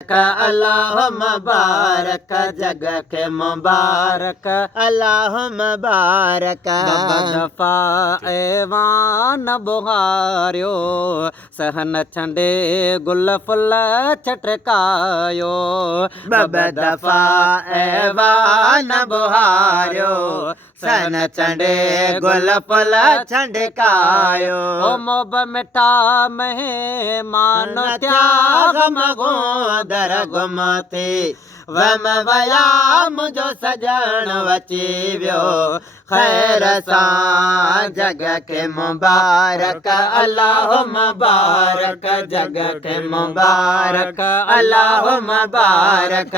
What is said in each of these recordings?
अल्लाह मुबारक जग के मुबारक अल्लाह मुबारक दफ़ा ऐवान बुहारियो सहन छंडे गुल फुल छटकायो दफ़ा ऐवान बुहारियो सन चंडे गुल फुल छंडकायो मोब मिठा मेहमान त्याग मगो दर गुमते वम वया मुझो सजण वची वियो खैर सां जग के मुबारक अल्लाह मुबारक जग के मुबारक अल्लाह मुबारक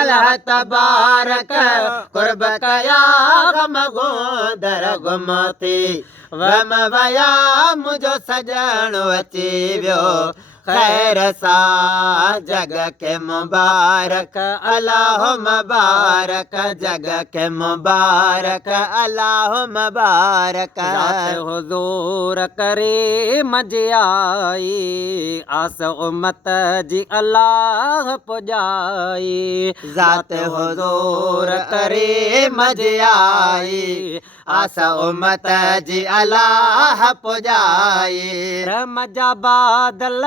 अल्लाह तबारक कुर्ब कया गम गो दर गुमते वम वया मुझो सजण वची वियो खैर सा जग के मुबारक अल्लाह मुबारक जग के मुबारक अल्लाह मुबारक हुजूर करे मजियाई आस उम्मत जी अल्लाह पुजाई ज़ात हुजूर करे मजियाई आस उम्मत जी अल्लाह पुजाई रमजा बादल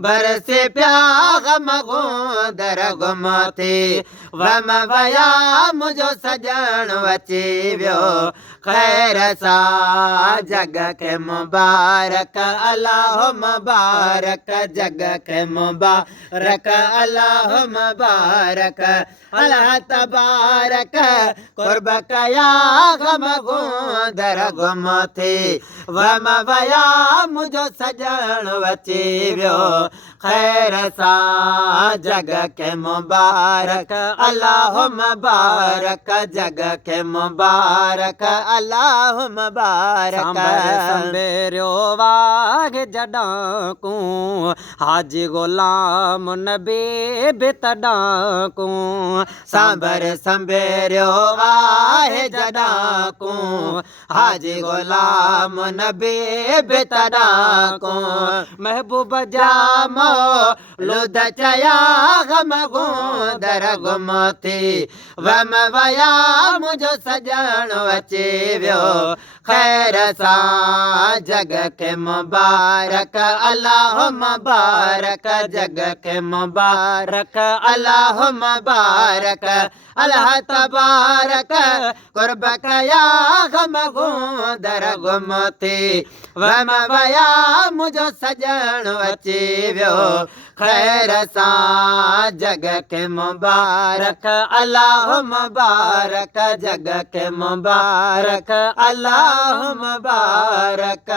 बरसे प्याग मगो दर गुमते वम वया मुझो सजण वची वियो खैर सा जग के मुबारक अल्लाह मुबारक जग के मुबारक अल्लाह मुबारक अल्लाह तबारक कुर्ब कया गम गो दर गुमते वम वया मुझो सजण वची वियो खैर सा जग के मुबारक अल्लाह मुबारक जग के मुबारक अल्लाह मुबारक संबेरियो वाग जडाकू हाजी गुलाम नबी बितडाकू सांबर संबेरियो वाहे जडाकू हाजी गुलाम नबी बितडाकू महबूब जामो लुध चया गम गो दर गुमते वम वया मुझो सजण वची वियो खैर सा जग के मुबारक अल्लाह मुबारक जग के मुबारक अल्लाह मुबारक अल्लाह तबारक कुर्ब कया गम गो दर गुमते वम वया मुझो सजण वची वियो खैर सा जग के मुबारक अल्लाह मुबारक जग के मुबारक अल्लाह मुबारक